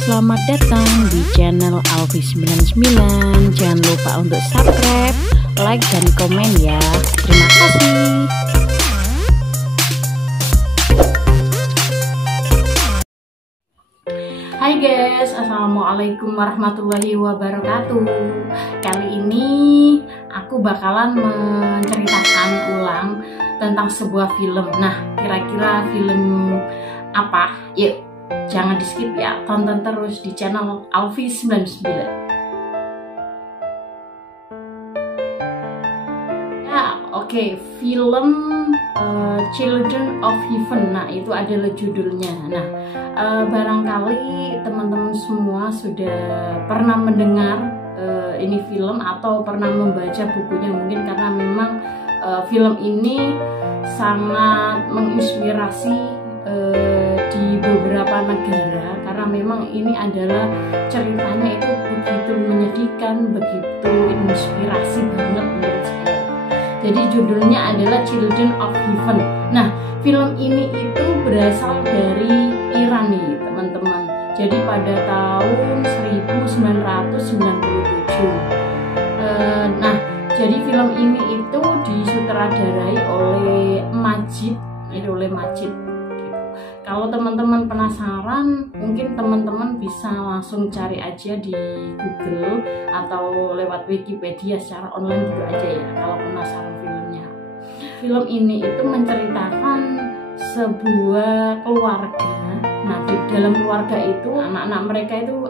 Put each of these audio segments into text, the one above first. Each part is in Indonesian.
Selamat datang di channel Alfi99. Jangan lupa untuk subscribe, like, dan komen ya. Terima kasih. Hai guys, assalamualaikum warahmatullahi wabarakatuh. Kali ini aku bakalan menceritakan ulang tentang sebuah film. Nah, kira-kira film apa? Yuk, jangan di skip ya, tonton terus di channel Alfi99. Ya, oke, film Children of Heaven. Nah, itu adalah judulnya. Nah, barangkali teman-teman semua sudah pernah mendengar ini film atau pernah membaca bukunya, mungkin karena memang film ini sangat menginspirasi di beberapa negara, karena memang ini adalah ceritanya itu begitu menyedihkan, begitu inspirasi banget menurut saya. Jadi judulnya adalah Children of Heaven. Nah, film ini itu berasal dari Iran nih teman-teman. Jadi pada tahun 1997. Nah, jadi film ini itu disutradarai oleh Majid. Kalau teman-teman penasaran, mungkin teman-teman bisa langsung cari aja di Google atau lewat Wikipedia secara online gitu aja ya, kalau penasaran filmnya. Film ini itu menceritakan sebuah keluarga. Nah, di dalam keluarga itu anak-anak mereka itu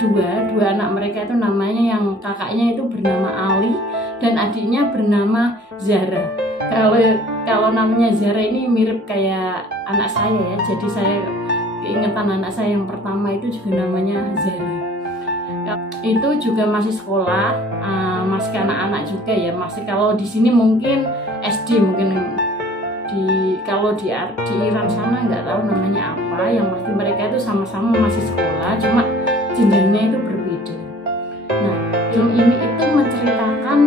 dua anak mereka itu, namanya yang kakaknya itu bernama Ali dan adiknya bernama Zara. Kalau namanya Zara ini mirip kayak anak saya ya, jadi saya keingetan anak saya yang pertama itu juga namanya Zara. Itu juga masih sekolah, masih anak-anak juga ya, masih, kalau di sini mungkin SD, mungkin kalau di Iran sana nggak tahu namanya apa, yang pasti mereka itu sama-sama masih sekolah, cuma jenjangnya itu berbeda. Nah, film ini itu menceritakan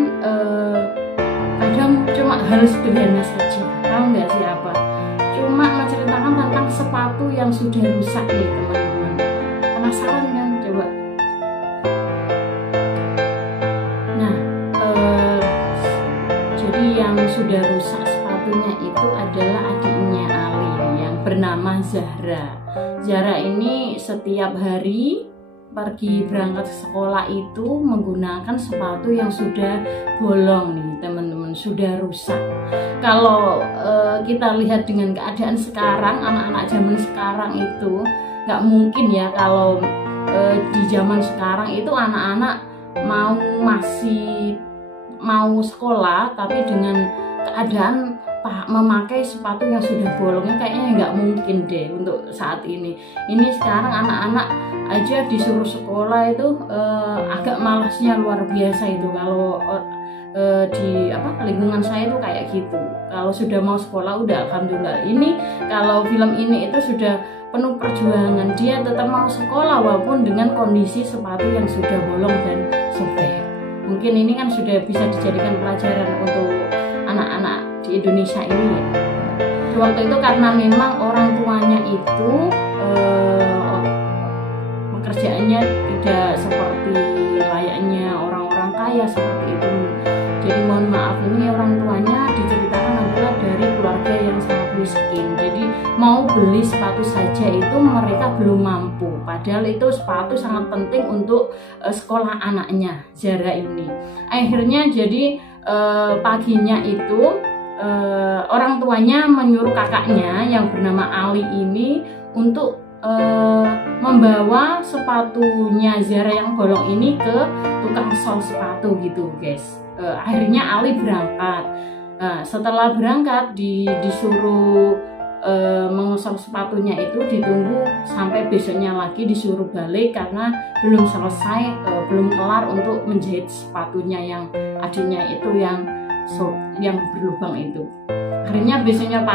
kadang cuma hal sederhana saja, tahu nggak sih apa? Cuma menceritakan tentang sepatu yang sudah rusak nih teman-teman. Penasaran kan? Coba. Nah, jadi yang sudah rusak sepatunya itu adalah adiknya Ali yang bernama Zahra. Zahra ini setiap hari pergi berangkat ke sekolah itu menggunakan sepatu yang sudah bolong nih teman-teman, sudah rusak. Kalau kita lihat dengan keadaan sekarang, anak-anak zaman sekarang itu nggak mungkin ya, kalau di zaman sekarang itu anak-anak masih mau sekolah tapi dengan keadaan memakai sepatu yang sudah bolongnya, kayaknya nggak mungkin deh untuk saat ini. Ini sekarang anak-anak aja disuruh sekolah itu agak malasnya luar biasa itu. Kalau di lingkungan saya itu kayak gitu. Kalau sudah mau sekolah udah alhamdulillah. Ini kalau film ini itu sudah penuh perjuangan, dia tetap mau sekolah walaupun dengan kondisi sepatu yang sudah bolong dan sobek. Mungkin ini kan sudah bisa dijadikan pelajaran untuk anak-anak di Indonesia ini ya. Waktu itu karena memang orang tuanya itu pekerjaannya tidak seperti layaknya orang-orang kaya seperti itu. Jadi mohon maaf, ini orang tuanya diceritakan adalah dari keluarga yang sangat miskin. Jadi mau beli sepatu saja itu mereka belum mampu. Padahal itu sepatu sangat penting untuk sekolah anaknya Zara ini. Akhirnya jadi paginya itu orang tuanya menyuruh kakaknya yang bernama Ali ini untuk membawa sepatunya Zara yang bolong ini ke tukang sol sepatu gitu guys. Akhirnya Ali berangkat. Setelah berangkat disuruh mengosong sepatunya itu, ditunggu sampai besoknya lagi disuruh balik karena belum selesai, belum kelar untuk menjahit sepatunya yang adiknya itu yang berlubang itu. Akhirnya besoknya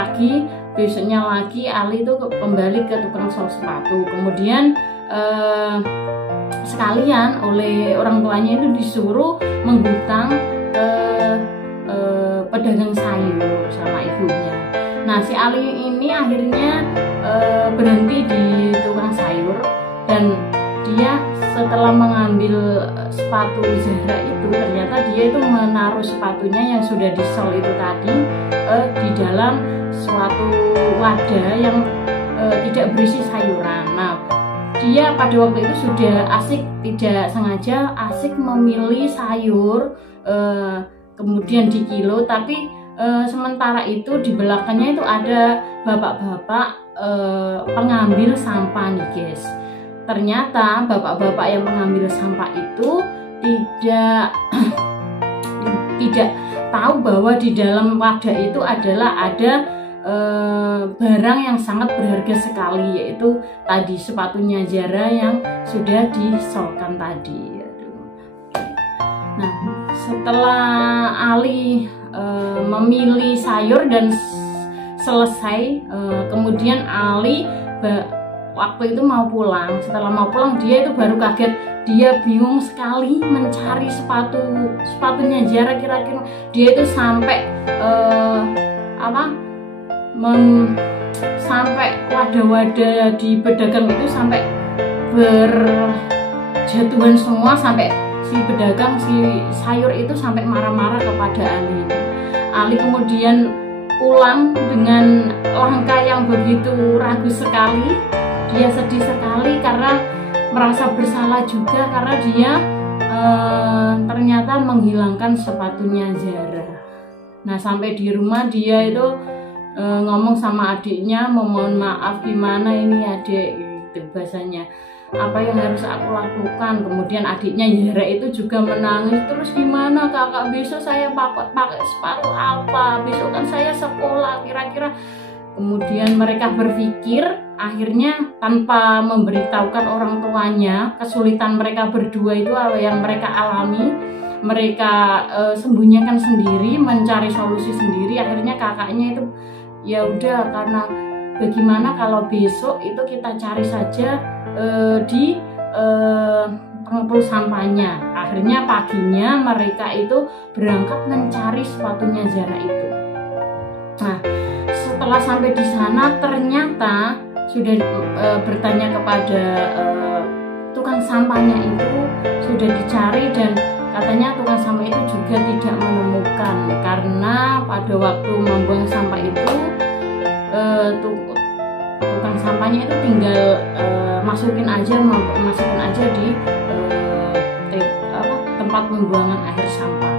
lagi Ali itu kembali ke tukang sol sepatu. Kemudian sekalian oleh orang tuanya itu disuruh menghutang ke pedagang sayur sama ibunya. Nah, si Ali ini akhirnya berhenti di tukang sayur Dan dia setelah mengambil sepatu Zahra itu, ternyata dia itu menaruh sepatunya yang sudah disol itu tadi di dalam suatu wadah yang tidak berisi sayuran. Nah, dia pada waktu itu sudah asik, tidak sengaja asik memilih sayur, kemudian di kilo, tapi sementara itu di belakangnya itu ada bapak-bapak pengambil sampah nih guys. Ternyata bapak-bapak yang mengambil sampah itu tidak tahu bahwa di dalam wadah itu adalah ada barang yang sangat berharga sekali, yaitu tadi sepatunya Zahra yang sudah disolkan tadi. Nah, setelah Ali memilih sayur dan selesai, kemudian Ali waktu itu mau pulang. Setelah mau pulang, dia itu baru kaget. Dia bingung sekali mencari sepatunya Zahra. Kira-kira dia itu sampai sampai wadah-wadah di pedagang itu sampai berjatuhan semua, sampai si pedagang si sayur itu sampai marah-marah kepada Ali. Ali kemudian pulang dengan langkah yang begitu ragu sekali. Dia sedih sekali karena merasa bersalah juga karena dia ternyata menghilangkan sepatunya Zahra. Nah, sampai di rumah dia itu ngomong sama adiknya, memohon maaf, gimana ini adik, gitu bahasanya, apa yang harus aku lakukan. Kemudian adiknya Zahra itu juga menangis, terus gimana kakak, besok saya pakai sepatu apa, besok kan saya sekolah, kira-kira. Kemudian mereka berpikir, akhirnya tanpa memberitahukan orang tuanya kesulitan mereka berdua itu yang mereka alami, mereka sembunyikan sendiri, mencari solusi sendiri. Akhirnya kakaknya itu, ya udah, karena bagaimana kalau besok itu kita cari saja di pengepul sampahnya. Akhirnya paginya mereka itu berangkat mencari sepatunya Zahra itu. Nah, setelah sampai di sana ternyata sudah bertanya kepada tukang sampahnya itu, sudah dicari, dan katanya tukang sampah itu juga tidak menemukan, karena pada waktu membuang sampah itu tukang sampahnya itu tinggal masukin aja di tempat pembuangan akhir sampah.